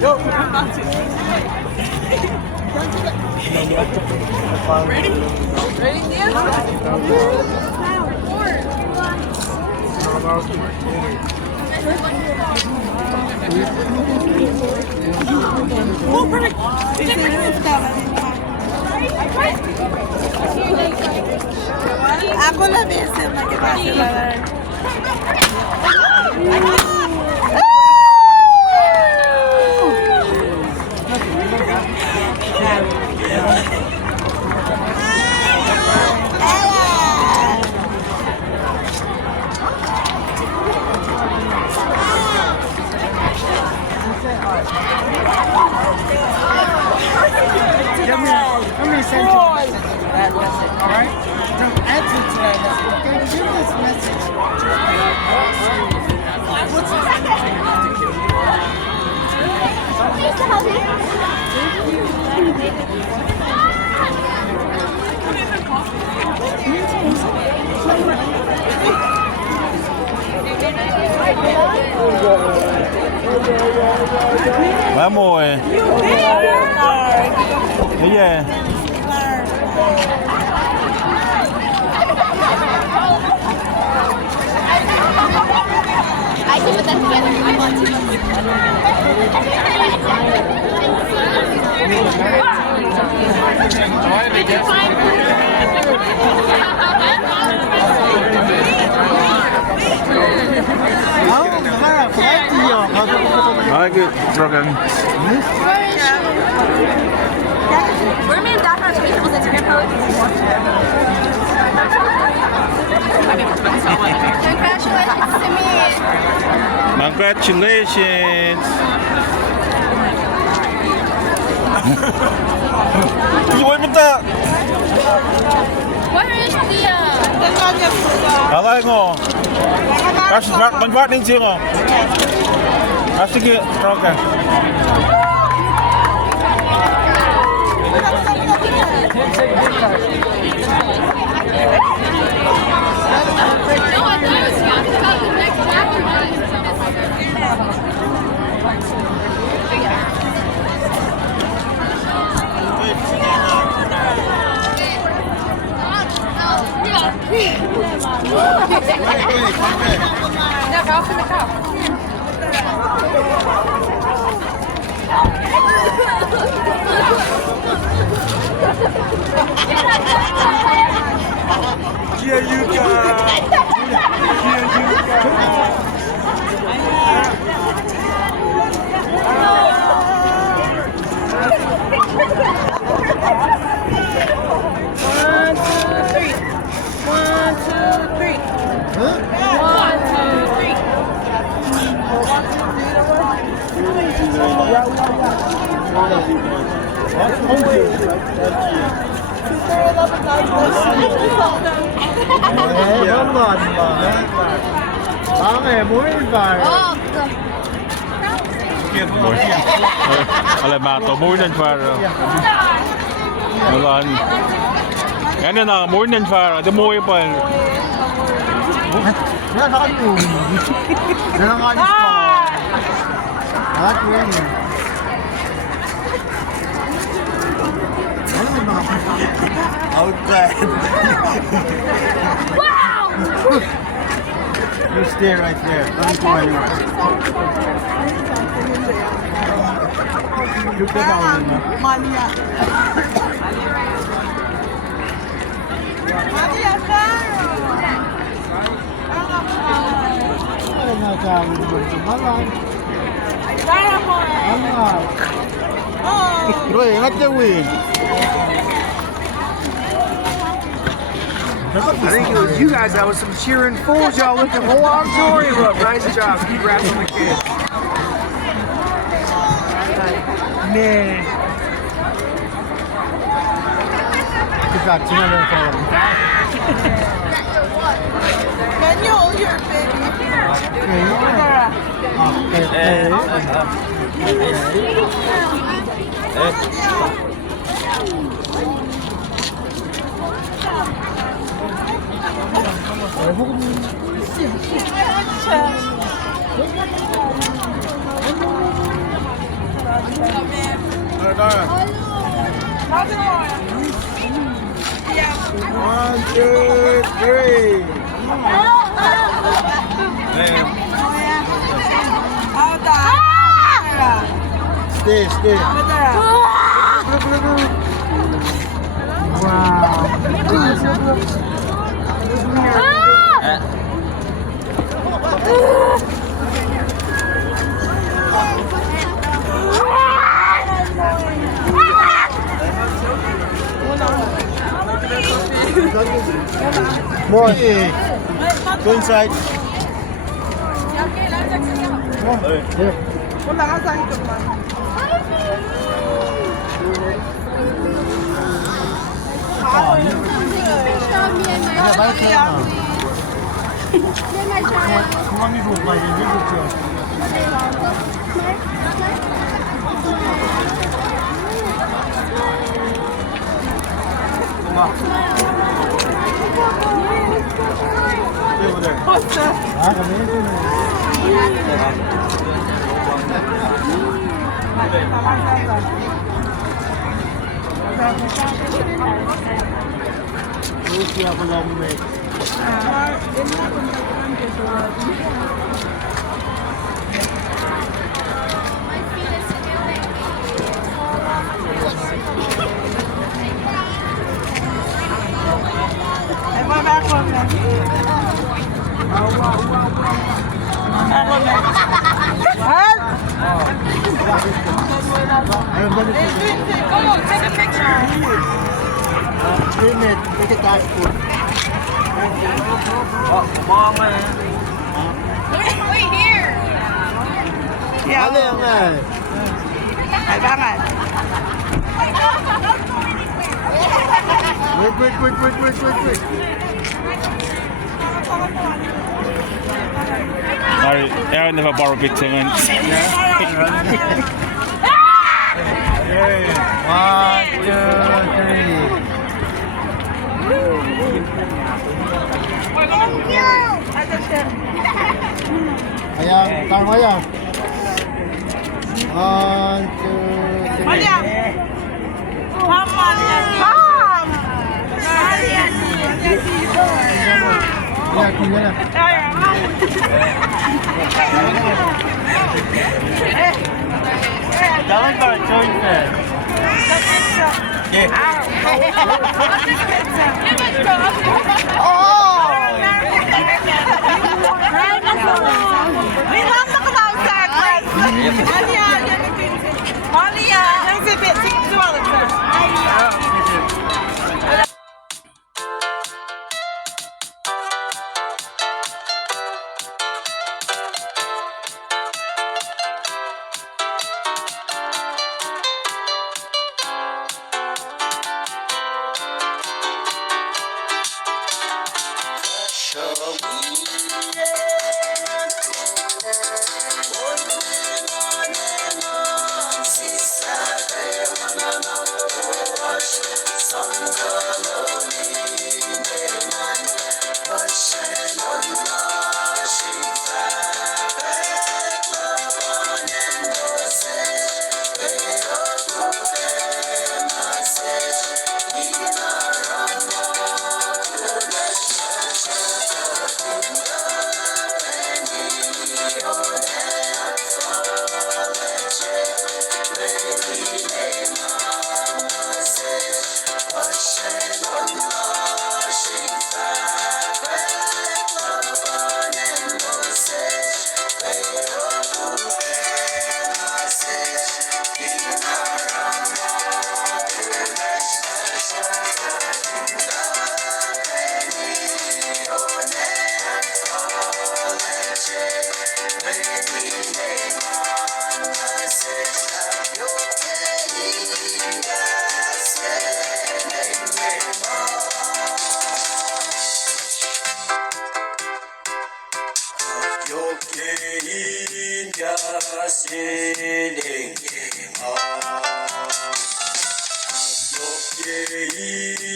Yo, I'm about to. Ready? Ready, Nia? Oh, perfect. Aku lah biasa pakai bahasa lain. How many sent you that message, alright? Don't answer to that message. Okay, give this message Má mùi. Cái gì? I can put that together if you want Nói cái program. We're made of Dr. People's Instagram post. Congratulations to me. Congratulations. Ой, бета. Where is the Alay ngo. Kas banbat ning sing ngo. Asige program. No, go for the cup. Here you go. Here you go. Alay ma to mũi lên phà rồi. Vâng. Cái này là mũi lên phà rồi, cái mũi bên. Nó nói nhiều. Nó nói nhiều. Hết quên rồi. Okay. Wow! You stay right there. Don't go anywhere. You get out of there. Mania. Mania, Ay, nagawin mo ito. Malay. Bro, ingat ka, Win. I think it was you guys that was some cheering fools. Y'all looked the whole auditorium up. Nice job. Congrats on the kids. Man. Good job. Can you hold your baby? Stay. More. Go inside. Wala ka sa ito man. Wait here. Kailangan. Wait. Sorry, I never borrow picture man. One, two, three. Ayan, tama yan. One, two, three. Malia. Come, Malia. Come. Malia. Jangan kau join kan?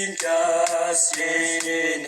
Indah sining